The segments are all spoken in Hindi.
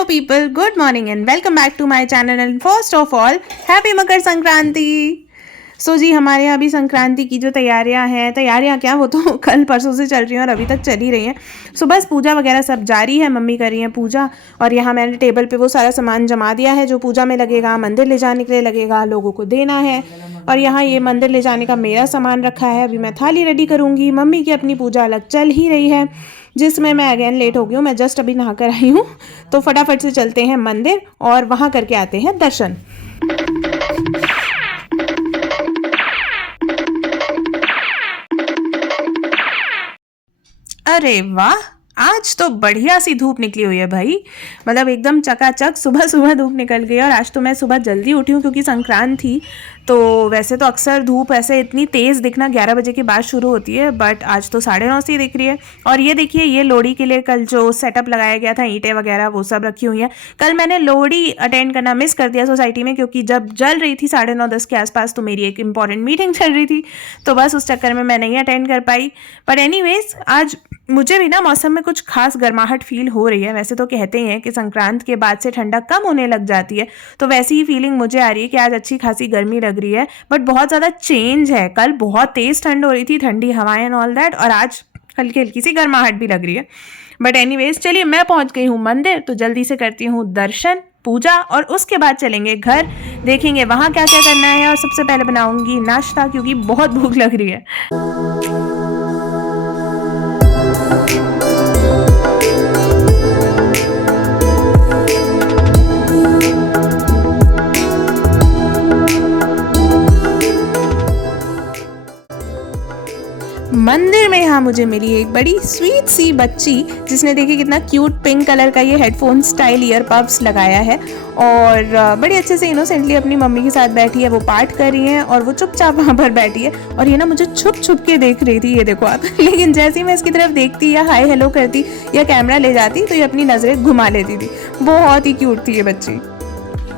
Hello people, good morning and welcome back to my channel and first of all, Happy Makar Sankranti. जी हमारे यहाँ अभी संक्रांति की जो तैयारियाँ क्या वो तो कल परसों से चल रही हैं और अभी तक चल ही रही हैं। बस पूजा वगैरह सब जारी है, मम्मी कर रही हैं पूजा और यहाँ मैंने टेबल पे वो सारा सामान जमा दिया है जो पूजा में लगेगा, मंदिर ले जाने के लिए लगेगा, लोगों को देना है। और यहाँ ये मंदिर ले जाने का मेरा सामान रखा है। अभी मैं थाली रेडी करूँगी, मम्मी की अपनी पूजा अलग चल ही रही है जिसमें मैं अगेन लेट हो गई हूँ। मैं जस्ट अभी नहा कर आई हूँ, तो फटाफट से चलते हैं मंदिर और वहाँ करके आते हैं दर्शन। अरे वाह, आज तो बढ़िया सी धूप निकली हुई है भाई, मतलब एकदम चकाचक सुबह सुबह धूप निकल गई। और आज तो मैं सुबह जल्दी उठी हूँ क्योंकि संक्रांत थी। तो वैसे तो अक्सर धूप ऐसे इतनी तेज़ दिखना 11 बजे के बाद शुरू होती है, बट आज तो 9:30 से ही दिख रही है। और ये देखिए, ये लोहड़ी के लिए कल जो सेटअप लगाया गया था, ईंटें वगैरह वो सब रखी हुई हैं। कल मैंने लोहड़ी अटेंड करना मिस कर दिया सोसाइटी में, क्योंकि जब जल रही थी 9:30-10 के आसपास तो मेरी एक इंपॉर्टेंट मीटिंग चल रही थी, तो बस उस चक्कर में मैं नहीं अटेंड कर पाई। पर एनीवेज, आज मुझे भी ना मौसम में कुछ खास गर्माहट फील हो रही है। वैसे तो कहते ही हैं कि संक्रांत के बाद से ठंडक कम होने लग जाती है, तो वैसी ही फीलिंग मुझे आ रही है कि आज अच्छी खासी गर्मी लग रही है, बट बहुत ज़्यादा चेंज है। कल बहुत तेज़ ठंड हो रही थी, ठंडी हवाएं एंड ऑल दैट, और आज हल्की हल्की सी गर्माहट भी लग रही है। बट एनीवेज, चलिए मैं पहुंच गई हूँ मंदिर, तो जल्दी से करती हूँ दर्शन पूजा और उसके बाद चलेंगे घर, देखेंगे वहाँ क्या क्या करना है। और सबसे पहले बनाऊंगी नाश्ता क्योंकि बहुत भूख लग रही है। मंदिर में यहाँ मुझे मिली एक बड़ी स्वीट सी बच्ची, जिसने देखिए कितना क्यूट पिंक कलर का ये हेडफोन स्टाइल ईयर पफ्स लगाया है और बड़ी अच्छे से इनोसेंटली अपनी मम्मी के साथ बैठी है। वो पाठ कर रही हैं और वो चुपचाप वहाँ पर बैठी है और ये ना मुझे छुप छुप के देख रही थी, ये देखो आप। लेकिन जैसे ही मैं इसकी तरफ देखती या हाय हेलो करती या कैमरा ले जाती तो ये अपनी नज़रें घुमा लेती थी। बहुत ही क्यूट थी ये बच्ची।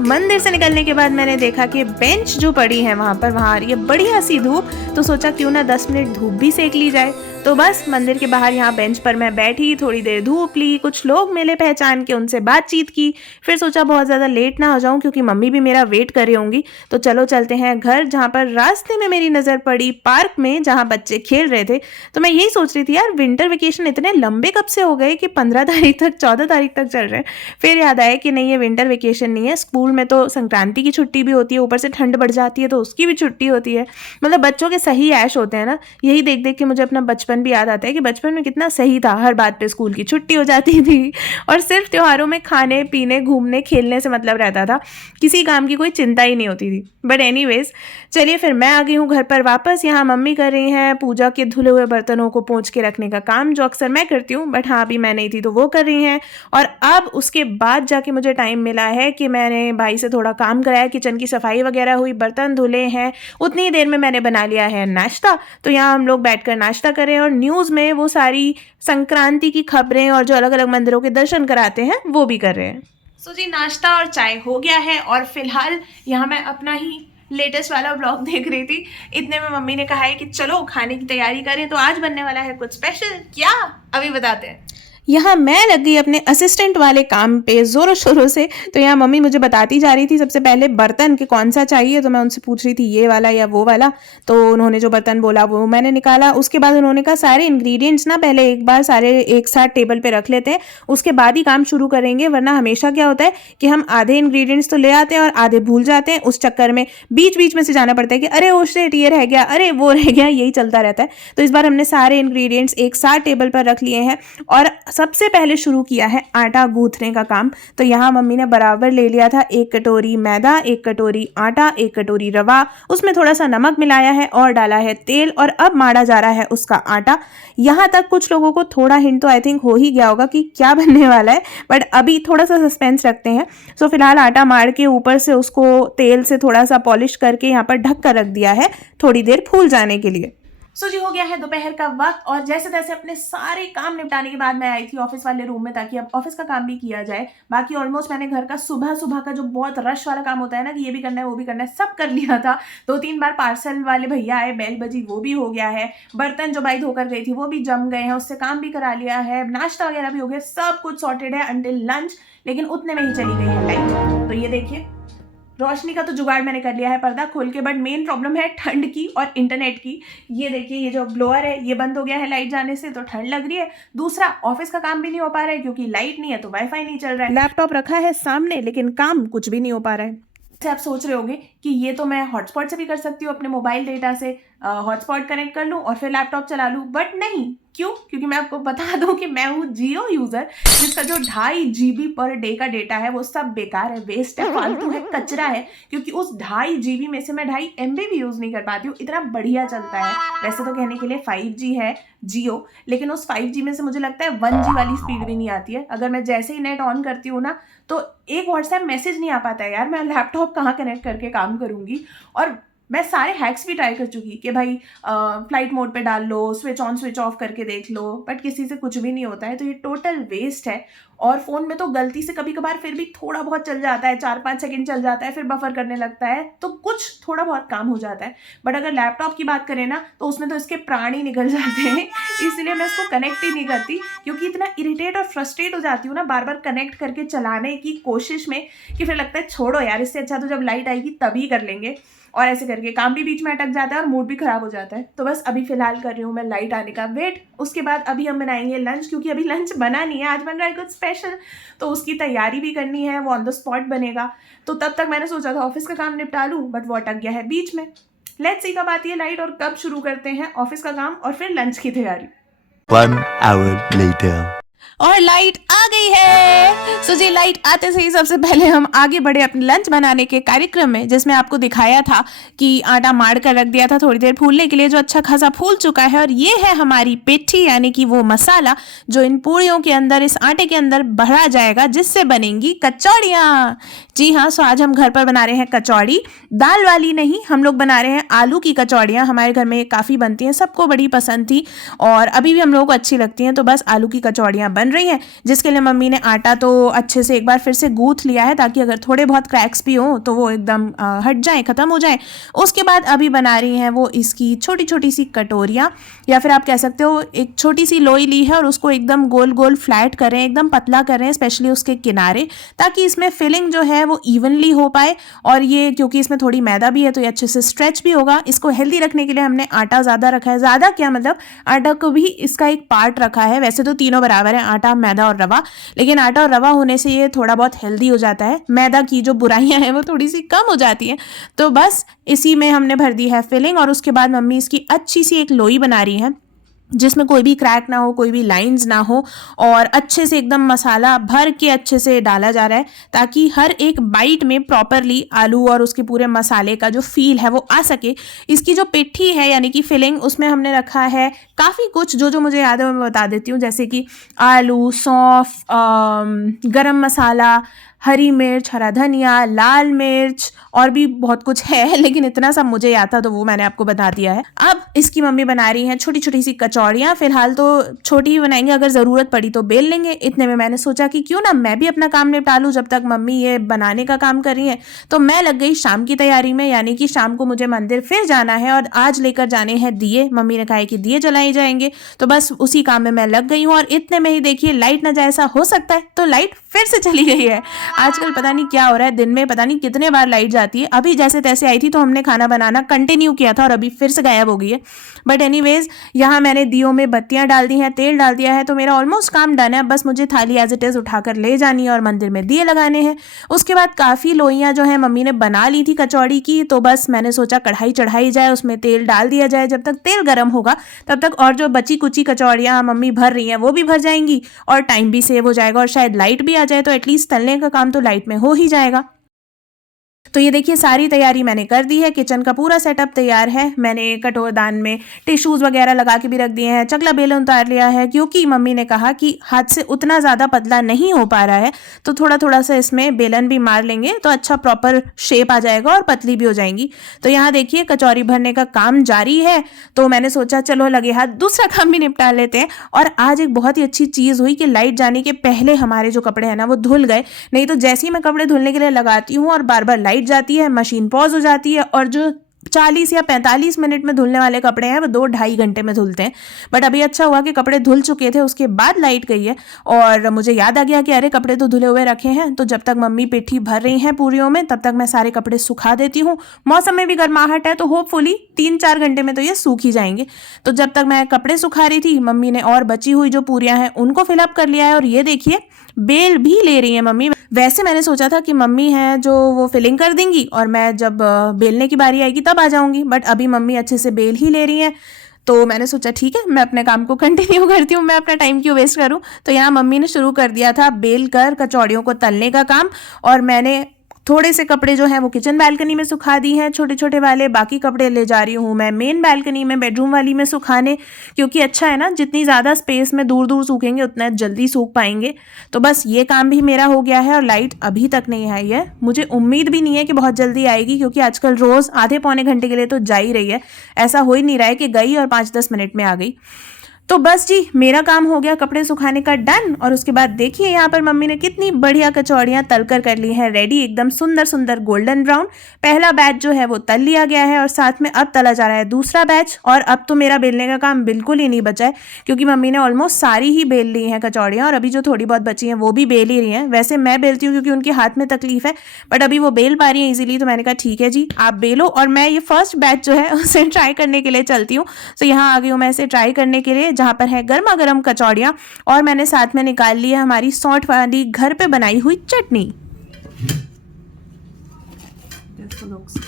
मंदिर से निकलने के बाद मैंने देखा कि बेंच जो पड़ी है वहाँ आ रही है बढ़िया सी धूप, तो सोचा क्यों ना 10 मिनट धूप भी सेक ली जाए। तो बस मंदिर के बाहर यहाँ बेंच पर मैं बैठी, थोड़ी देर धूप ली, कुछ लोग मिले पहचान के, उनसे बातचीत की। फिर सोचा बहुत ज़्यादा लेट ना हो जाऊँ क्योंकि मम्मी भी मेरा वेट कर रही होंगी, तो चलो चलते हैं घर। जहाँ पर रास्ते में मेरी नज़र पड़ी पार्क में, जहाँ बच्चे खेल रहे थे। तो मैं यही सोच रही थी, यार विंटर वेकेशन इतने लंबे कब से हो गए कि 15 तारीख तक 14 तारीख तक चल रहे हैं। फिर याद आया कि नहीं, ये विंटर वेकेशन नहीं है, स्कूल में तो संक्रांति की छुट्टी भी होती है, ऊपर से ठंड बढ़ जाती है तो उसकी भी छुट्टी होती है। मतलब बच्चों के सही ऐश होते हैं ना। यही देख देख के मुझे अपना बचपन भी याद आता है कि बचपन में कितना सही था, हर बात पे स्कूल की छुट्टी हो जाती थी और सिर्फ त्योहारों में खाने पीने घूमने खेलने से मतलब रहता था, किसी काम की कोई चिंता ही नहीं होती थी। बट एनीवेज, चलिए फिर मैं आ गई हूँ घर पर वापस। यहाँ मम्मी कर रही हैं पूजा के धुले हुए बर्तनों को पोंछ के रखने का काम, जो अक्सर मैं करती हूँ, बट हाँ अभी मैं नहीं थी तो वो कर रही हैं। और अब उसके बाद जाके मुझे टाइम मिला है कि मैंने भाई से थोड़ा काम कराया, किचन की सफाई वगैरह हुई, बर्तन धुले हैं। उतनी देर में मैंने बना लिया है नाश्ता, तो यहाँ हम लोग बैठकर नाश्ता कर रहे हैं और न्यूज़ में वो सारी संक्रांति की खबरें और जो अलग अलग मंदिरों के दर्शन कराते हैं वो भी कर रहे हैं। जी नाश्ता और चाय हो गया है और फिलहाल यहाँ मैं अपना ही लेटेस्ट वाला व्लॉग देख रही थी। इतने में मम्मी ने कहा है कि चलो खाने की तैयारी करें, तो आज बनने वाला है कुछ स्पेशल। क्या, अभी बताते हैं। यहाँ मैं लग गई अपने असिस्टेंट वाले काम पे ज़ोरों शोरों से। तो यहाँ मम्मी मुझे बताती जा रही थी सबसे पहले बर्तन के कौन सा चाहिए, तो मैं उनसे पूछ रही थी ये वाला या वो वाला, तो उन्होंने जो बर्तन बोला वो मैंने निकाला। उसके बाद उन्होंने कहा सारे इंग्रेडिएंट्स ना पहले एक बार सारे एक साथ टेबल पे रख लेते हैं, उसके बाद ही काम शुरू करेंगे, वरना हमेशा क्या होता है कि हम आधे इंग्रेडिएंट्स तो ले आते हैं और आधे भूल जाते हैं। उस चक्कर में बीच बीच में से जाना पड़ता है कि अरे ओ शिट ये रह गया, अरे वो रह गया, यही चलता रहता है। तो इस बार हमने सारे इंग्रेडिएंट्स एक साथ टेबल पर रख लिए हैं और सबसे पहले शुरू किया है आटा गूंथने का काम। तो यहाँ मम्मी ने बराबर ले लिया था 1 कटोरी मैदा, 1 कटोरी आटा, 1 कटोरी रवा, उसमें थोड़ा सा नमक मिलाया है और डाला है तेल, और अब माड़ा जा रहा है उसका आटा। यहाँ तक कुछ लोगों को थोड़ा हिंट तो आई थिंक हो ही गया होगा कि क्या बनने वाला है, बट अभी थोड़ा सा सस्पेंस रखते हैं। सो फिलहाल आटा मार के ऊपर से उसको तेल से थोड़ा सा पॉलिश करके यहाँ पर ढक कर रख दिया है थोड़ी देर फूल जाने के लिए। सो जी हो गया है दोपहर का वक्त और जैसे तैसे अपने सारे काम निपटाने के बाद मैं आई थी ऑफिस वाले रूम में ताकि अब ऑफिस का काम भी किया जाए। बाकी ऑलमोस्ट मैंने घर का सुबह सुबह का जो बहुत रश वाला काम होता है ना कि ये भी करना है वो भी करना है, सब कर लिया था। 2-3 बार पार्सल वाले भैया आए, बेल बजी, वो भी हो गया है। बर्तन जो भाई धोकर गई थी वो भी जम गए हैं, उससे काम भी करा लिया है, नाश्ता वगैरह भी हो गया, सब कुछ सॉर्टेड है अंटिल लंच। लेकिन उतने में ही चली गई है लाइट। तो ये देखिए रोशनी का तो जुगाड़ मैंने कर लिया है पर्दा खोल के, बट मेन प्रॉब्लम है ठंड की और इंटरनेट की। ये देखिए ये जो ब्लोअर है ये बंद हो गया है लाइट जाने से, तो ठंड लग रही है। दूसरा ऑफिस का काम भी नहीं हो पा रहा है क्योंकि लाइट नहीं है तो वाईफाई नहीं चल रहा है। लैपटॉप रखा है सामने लेकिन काम कुछ भी नहीं हो पा रहा है। से आप सोच रहे होंगे कि ये तो मैं हॉटस्पॉट से भी कर सकती हूँ, अपने मोबाइल डेटा से हॉटस्पॉट कनेक्ट कर लूँ और फिर लैपटॉप चला लूँ, बट नहीं। क्यों? क्योंकि मैं आपको बता दूं कि मैं हूँ जियो यूजर, जिसका जो 2.5 GB पर डे का डेटा है वो सब बेकार है, वेस्ट है, फालतू है, कचरा है। क्योंकि उस 2.5 GB में से मैं 2.5 MB भी यूज नहीं कर पाती हूँ, इतना बढ़िया चलता है। वैसे तो कहने के लिए 5G है जियो, लेकिन उस 5G में से मुझे लगता है 1G वाली स्पीड भी नहीं आती है। अगर मैं जैसे ही नेट ऑन करती हूँ ना तो एक व्हाट्सएप मैसेज नहीं आ पाता है। यार मैं लैपटॉप कहाँ कनेक्ट करके काम करूँगी? और मैं सारे हैक्स भी ट्राई कर चुकी कि भाई फ्लाइट मोड पे डाल लो, स्विच ऑन स्विच ऑफ करके देख लो, बट किसी से कुछ भी नहीं होता है। तो ये टोटल वेस्ट है। और फ़ोन में तो गलती से कभी कभार फिर भी थोड़ा बहुत चल जाता है, 4-5 सेकंड चल जाता है, फिर बफर करने लगता है, तो कुछ थोड़ा बहुत काम हो जाता है। बट अगर लैपटॉप की बात करें ना तो उसमें तो इसके प्राण ही निकल जाते हैं। इसलिए मैं इसको कनेक्ट ही नहीं करती, क्योंकि इतना इरिटेट और फ्रस्ट्रेट हो जाती हूँ ना बार बार कनेक्ट करके चलाने की कोशिश में, कि फिर लगता है छोड़ो यार, इससे अच्छा तो जब लाइट आएगी तभी कर लेंगे। और ऐसे करके काम भी बीच में अटक जाता है और मूड भी खराब हो जाता है। तो बस अभी फिलहाल कर रही हूँ मैं लाइट आने का वेट। उसके बाद अभी हम बनाएंगे लंच, क्योंकि अभी लंच बना नहीं है, आज बन रहा है कुछ स्पेशल, तो उसकी तैयारी भी करनी है, वो ऑन द स्पॉट बनेगा। तो तब तक मैंने सोचा था ऑफिस का काम निपटा लूँ, बट वो अटक गया है बीच में। लेट्स सी कब आती है लाइट और कब शुरू करते हैं ऑफिस का काम और फिर लंच की तैयारी। 1 hour later. और लाइट आ गई है। सो जी लाइट आते से ही सबसे पहले हम आगे बढ़े अपने लंच बनाने के कार्यक्रम में, जिसमें आपको दिखाया था कि आटा मार कर रख दिया था थोड़ी देर फूलने के लिए, जो अच्छा खासा फूल चुका है। और ये है हमारी पेठी, यानी कि वो मसाला जो इन पूड़ियों के अंदर, इस आटे के अंदर भरा जाएगा, जिससे बनेंगी कचौड़ियाँ। जी हाँ, सो आज हम घर पर बना रहे हैं कचौड़ी, दाल वाली नहीं, हम लोग बना रहे हैं आलू की कचौड़ियाँ। हमारे घर में काफ़ी बनती हैं, सबको बड़ी पसंद थी और अभी भी हम लोगों को अच्छी लगती हैं। तो बस आलू की कचौड़ियाँ बन रही हैं, जिसके लिए मम्मी ने आटा तो अच्छे से एक बार फिर से गूंथ लिया है, ताकि अगर थोड़े बहुत क्रैक्स भी हों तो वो एकदम हट जाएं, ख़त्म हो जाएं। उसके बाद अभी बना रही हैं वो इसकी छोटी छोटी सी कटोरियाँ, या फिर आप कह सकते हो एक छोटी सी लोई ली है और उसको एकदम गोल गोल फ्लैट करें, एकदम पतला करें, स्पेशली उसके किनारे, ताकि इसमें फिलिंग जो है वो इवनली हो पाए। और ये क्योंकि इसमें थोड़ी मैदा भी है तो ये अच्छे से स्ट्रेच भी होगा। इसको हेल्दी रखने के लिए हमने आटा ज़्यादा रखा है, ज़्यादा क्या मतलब आटा को भी इसका एक पार्ट रखा है। वैसे तो तीनों बराबर है, आटा, मैदा और रवा, लेकिन आटा और रवा होने से ये थोड़ा बहुत हेल्दी हो जाता है, मैदा की जो बुराइयां हैं वो थोड़ी सी कम हो जाती हैं। तो बस इसी में हमने भर दी है फिलिंग। और उसके बाद मम्मी इसकी अच्छी सी एक लोई बना रही है, जिसमें कोई भी क्रैक ना हो, कोई भी लाइंस ना हो, और अच्छे से एकदम मसाला भर के अच्छे से डाला जा रहा है, ताकि हर एक बाइट में प्रॉपरली आलू और उसके पूरे मसाले का जो फील है वो आ सके। इसकी जो पिट्ठी है यानी कि फिलिंग, उसमें हमने रखा है काफ़ी कुछ, जो मुझे याद है मैं बता देती हूँ, जैसे कि आलू, सौंफ, गरम मसाला, हरी मिर्च, हरा धनिया, लाल मिर्च और भी बहुत कुछ है, लेकिन इतना सब मुझे याद था तो वो मैंने आपको बता दिया है। अब इसकी मम्मी बना रही हैं छोटी छोटी सी कचौड़ियाँ। फिलहाल तो छोटी ही बनाएंगे, अगर ज़रूरत पड़ी तो बेल लेंगे। इतने में मैंने सोचा कि क्यों ना मैं भी अपना काम निपटा लूँ, जब तक मम्मी ये बनाने का काम कर रही हैं। तो मैं लग गई शाम की तैयारी में, यानी कि शाम को मुझे मंदिर फिर जाना है और आज लेकर जाने हैं दिए। मम्मी ने कहा है कि दिए जलाए जाएंगे, तो बस उसी काम में मैं लग गई हूँ। और इतने में ही देखिए लाइट ना जाए, ऐसा हो सकता है तो लाइट फिर से चली गई है। आजकल पता नहीं क्या हो रहा है, दिन में पता नहीं कितने बार लाइट जाती है। अभी जैसे तैसे आई थी तो हमने खाना बनाना कंटिन्यू किया था और अभी फिर से गायब हो गई है। बट एनीवेज, यहाँ मैंने दियों में बत्तियां डाल दी हैं, तेल डाल दिया है, तो मेरा ऑलमोस्ट काम डन है। बस मुझे थाली एज इट इज़ उठाकर ले जानी है और मंदिर में दिए लगाने हैं। उसके बाद काफ़ी लोइयाँ जो है मम्मी ने बना ली थी कचौड़ी की, तो बस मैंने सोचा कढ़ाई चढ़ाई जाए, उसमें तेल डाल दिया जाए। जब तक तेल गर्म होगा तब तक और जो बची कुची कचौड़ियाँ मम्मी भर रही हैं वो भी भर जाएंगी और टाइम भी सेव हो जाएगा, और शायद लाइट भी आ जाए तो एटलीस्ट तलने का काम तो लाइट में हो ही जाएगा। तो ये देखिए सारी तैयारी मैंने कर दी है, किचन का पूरा सेटअप तैयार है। मैंने कटोरदान में टिश्यूज़ वगैरह लगा के भी रख दिए हैं, चकला बेलन उतार लिया है क्योंकि मम्मी ने कहा कि हाथ से उतना ज़्यादा पतला नहीं हो पा रहा है, तो थोड़ा थोड़ा सा इसमें बेलन भी मार लेंगे तो अच्छा प्रॉपर शेप आ जाएगा और पतली भी हो जाएंगी। तो यहाँ देखिए कचौरी भरने का काम जारी है, तो मैंने सोचा चलो लगे हाथ दूसरा काम भी निपटा लेते हैं। और आज एक बहुत ही अच्छी चीज़ हुई कि लाइट जाने के पहले हमारे जो कपड़े हैं ना वो धुल गए, नहीं तो जैसे ही मैं कपड़े धुलने के लिए लगाती हूँ और बार बार लाइट जाती है, मशीन पॉज हो जाती है और जो 40 या 45 मिनट में धुलने वाले कपड़े हैं वो 2-2.5 घंटे में धुलते हैं। बट अभी अच्छा हुआ कि कपड़े धुल चुके थे, उसके बाद लाइट गई है और मुझे याद आ गया कि अरे कपड़े तो धुले हुए रखे हैं। तो जब तक मम्मी पेठी भर रही हैं पूरियों में तब तक मैं सारे कपड़े सुखा देती हूँ। मौसम में भी गर्माहट है तो होपफुली 3-4 घंटे में तो ये सूख ही जाएंगे। तो जब तक मैं कपड़े सुखा रही थी मम्मी ने और बची हुई जो पूरियाँ हैं उनको फिलअप कर लिया है। और ये देखिए बेल भी ले रही है मम्मी। वैसे मैंने सोचा था कि मम्मी है जो वो फिलिंग कर देंगी और मैं जब बेलने की बारी आएगी तब आ जाऊंगी, बट अभी मम्मी अच्छे से बेल ही ले रही हैं। तो मैंने सोचा ठीक है मैं अपने काम को कंटिन्यू करती हूँ, मैं अपना टाइम क्यों वेस्ट करूँ। तो यहाँ मम्मी ने शुरू कर दिया था बेल कर कचौड़ियों को तलने का काम और मैंने थोड़े से कपड़े जो हैं वो किचन बालकनी में सुखा दी हैं छोटे छोटे वाले, बाकी कपड़े ले जा रही हूँ मैं मेन बालकनी में बेडरूम वाली में सुखाने, क्योंकि अच्छा है ना जितनी ज़्यादा स्पेस में दूर दूर सूखेंगे उतना जल्दी सूख पाएंगे। तो बस ये काम भी मेरा हो गया है और लाइट अभी तक नहीं आई है। मुझे उम्मीद भी नहीं है कि बहुत जल्दी आएगी क्योंकि आजकल रोज़ आधे पौने घंटे के लिए तो जा ही रही है, ऐसा हो ही नहीं रहा है कि गई और 5-10 मिनट में आ गई। तो बस जी मेरा काम हो गया कपड़े सुखाने का डन। और उसके बाद देखिए यहाँ पर मम्मी ने कितनी बढ़िया कचौड़ियाँ तलकर कर ली हैं रेडी, एकदम सुंदर सुंदर गोल्डन ब्राउन। पहला बैच जो है वो तल लिया गया है और साथ में अब तला जा रहा है दूसरा बैच। और अब तो मेरा बेलने का काम बिल्कुल ही नहीं बचा है क्योंकि मम्मी ने ऑलमोस्ट सारी ही बेल ली हैं कचौड़ियाँ और अभी जो थोड़ी बहुत बची हैं वो भी बेल ही रही हैं। वैसे मैं बेलती हूँ क्योंकि उनके हाथ में तकलीफ है, बट अभी वो बेल पा रही हैं इजीली, तो मैंने कहा ठीक है जी आप बेलो और मैं ये फर्स्ट बैच जो है उसे ट्राई करने के लिए चलती हूँ। तो यहाँ आ गई हूँ मैं इसे ट्राई करने के लिए जहाँ पर है गर्मा गर्म कचौड़ियाँ और मैंने साथ में निकाल ली है हमारी सौंठ वाली घर पे बनाई हुई चटनी।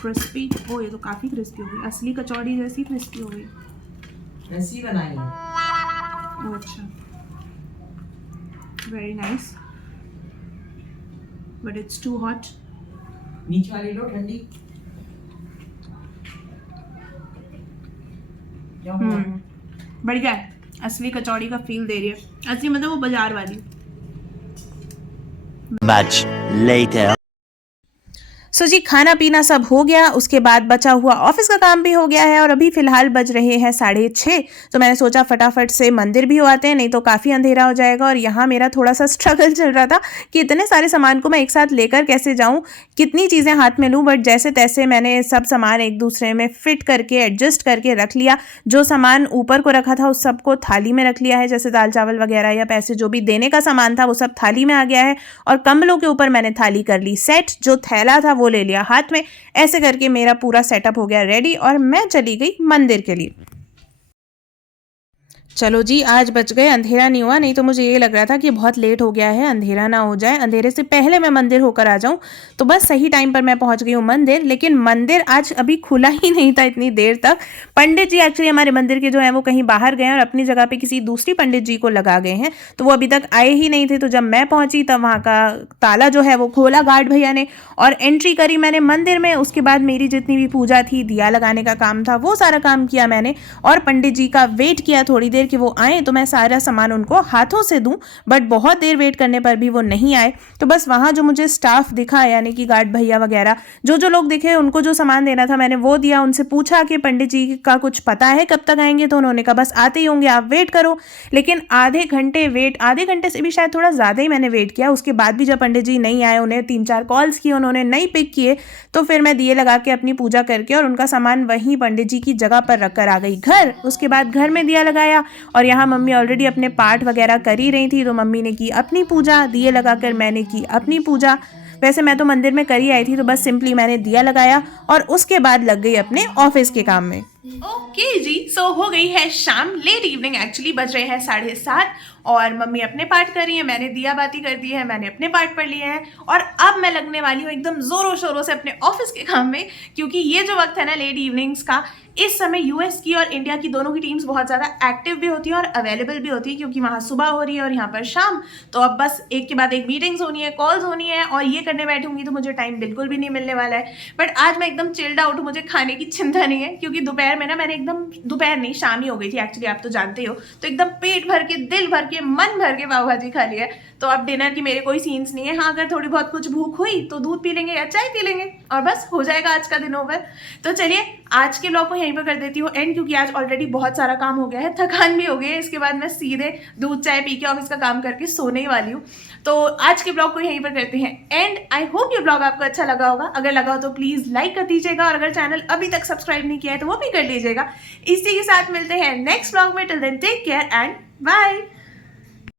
क्रिस्पी, ओ ये तो काफी क्रिस्पी हो गई, असली कचौड़ी जैसी क्रिस्पी हो गई। ऐसी बनाई है। अच्छा, very nice but it's too hot. नीचे वाली लो ठंडी। बढ़िया है, असली कचौड़ी का फील दे रही है, असली मतलब वो बाजार वाली। Much later. सो जी खाना पीना सब हो गया, उसके बाद बचा हुआ ऑफिस का काम भी हो गया है और अभी फिलहाल बज रहे हैं 6:30। तो मैंने सोचा फटाफट से मंदिर भी हो आते हैं, नहीं तो काफ़ी अंधेरा हो जाएगा। और यहाँ मेरा थोड़ा सा स्ट्रगल चल रहा था कि इतने सारे सामान को मैं एक साथ लेकर कैसे जाऊँ, कितनी चीज़ें हाथ में लूँ, बट जैसे तैसे मैंने सब सामान एक दूसरे में फिट करके एडजस्ट करके रख लिया। जो सामान ऊपर को रखा था उस सबको थाली में रख लिया है, जैसे दाल चावल वगैरह या पैसे जो भी देने का सामान था वो सब थाली में आ गया है। और कंबलों के ऊपर मैंने थाली कर ली सेट, जो थैला था वो ले लिया हाथ में। ऐसे करके मेरा पूरा सेटअप हो गया रेडी और मैं चली गई मंदिर के लिए। चलो जी आज बच गए, अंधेरा नहीं हुआ, नहीं तो मुझे ये लग रहा था कि बहुत लेट हो गया है, अंधेरा ना हो जाए, अंधेरे से पहले मैं मंदिर होकर आ जाऊं। तो बस सही टाइम पर मैं पहुंच गई हूँ मंदिर। लेकिन मंदिर आज अभी खुला ही नहीं था इतनी देर तक। पंडित जी एक्चुअली हमारे मंदिर के जो हैं वो कहीं बाहर गए और अपनी जगह पे किसी दूसरी पंडित जी को लगा गए हैं, तो वो अभी तक आए ही नहीं थे। तो जब मैं पहुंची तब वहाँ का ताला जो है वो खोला गार्ड भैया ने और एंट्री करी मैंने मंदिर में। उसके बाद मेरी जितनी भी पूजा थी, दिया लगाने का काम था, वो सारा काम किया मैंने और पंडित जी का वेट किया थोड़ी देर कि वो आए तो मैं सारा सामान उनको हाथों से दूं। बट बहुत देर वेट करने पर भी वो नहीं आए। तो बस वहाँ जो मुझे स्टाफ दिखा, यानी कि गार्ड भैया वगैरह जो लोग दिखे, उनको जो सामान देना था मैंने वो दिया। उनसे पूछा कि पंडित जी का कुछ पता है कब तक आएंगे, तो उन्होंने कहा बस आते ही होंगे, आप वेट करो। लेकिन आधे घंटे से भी शायद थोड़ा ज़्यादा ही मैंने वेट किया। उसके बाद भी जब पंडित जी नहीं आए, उन्हें 3-4 कॉल्स किए, उन्होंने नहीं पिक किए, तो फिर मैं दिए लगा के अपनी पूजा करके और उनका सामान वहीं पंडित जी की जगह पर रख कर आ गई घर। उसके बाद घर में दिया लगाया और यहाँ मम्मी ऑलरेडी अपने पाठ वगैरह कर ही रही थी, तो मम्मी ने की अपनी पूजा, दिए लगाकर मैंने की अपनी पूजा। वैसे मैं तो मंदिर में कर ही आई थी, तो बस सिंपली मैंने दिया लगाया और उसके बाद लग गई अपने ऑफिस के काम में। ओके जी, सो हो गई है शाम, लेट इवनिंग एक्चुअली, बज रहे हैं 7:30 और मम्मी अपने पार्ट कर रही है, मैंने दिया बाती कर दी है, मैंने अपने पार्ट पढ़ लिए हैं और अब मैं लगने वाली हूँ एकदम ज़ोरों शोरों से अपने ऑफिस के काम में, क्योंकि ये जो वक्त है ना लेट इवनिंग्स का, इस समय यूएस की और इंडिया की दोनों की टीम्स बहुत ज़्यादा एक्टिव भी होती हैं और अवेलेबल भी होती है, क्योंकि वहाँ सुबह हो रही है और यहाँ पर शाम। तो अब बस एक के बाद एक मीटिंग्स होनी है, कॉल्स होनी है और ये करने बैठूंगी तो मुझे टाइम बिल्कुल भी नहीं मिलने वाला है। बट आज मैं एकदम चिल्ड आउट हूँ, मुझे खाने की चिंता नहीं है, क्योंकि दोपहर में ना मैंने एकदम, दोपहर नहीं शाम ही हो गई थी एक्चुअली, आप तो जानते हो, तो एकदम पेट भर के, दिल भर के, मन भर के पाव भाजी खा लिया है। तो अब डिनर की मेरे कोई सीन्स नहीं है। हाँ, अगर थोड़ी बहुत कुछ भूख हुई तो दूध पी लेंगे या चाय पी लेंगे और बस हो जाएगा आज का दिन ओवर। तो चलिए आज के ब्लॉग को यहीं पर कर देती हूँ एंड, क्योंकि आज ऑलरेडी बहुत सारा काम हो गया है, थकान भी हो गई है। इसके बाद मैं सीधे दूध चाय पी के ऑफिस का काम करके सोने ही वाली हूँ। तो आज के ब्लॉग को यहीं पर करते हैं एंड। आई होप ये ब्लॉग आपको अच्छा लगा होगा। अगर लगा हो तो प्लीज़ लाइक कर दीजिएगा और अगर चैनल अभी तक सब्सक्राइब नहीं किया है तो वो भी कर लीजिएगा। इसी के साथ मिलते हैं नेक्स्ट ब्लॉग में। Till then take care and bye.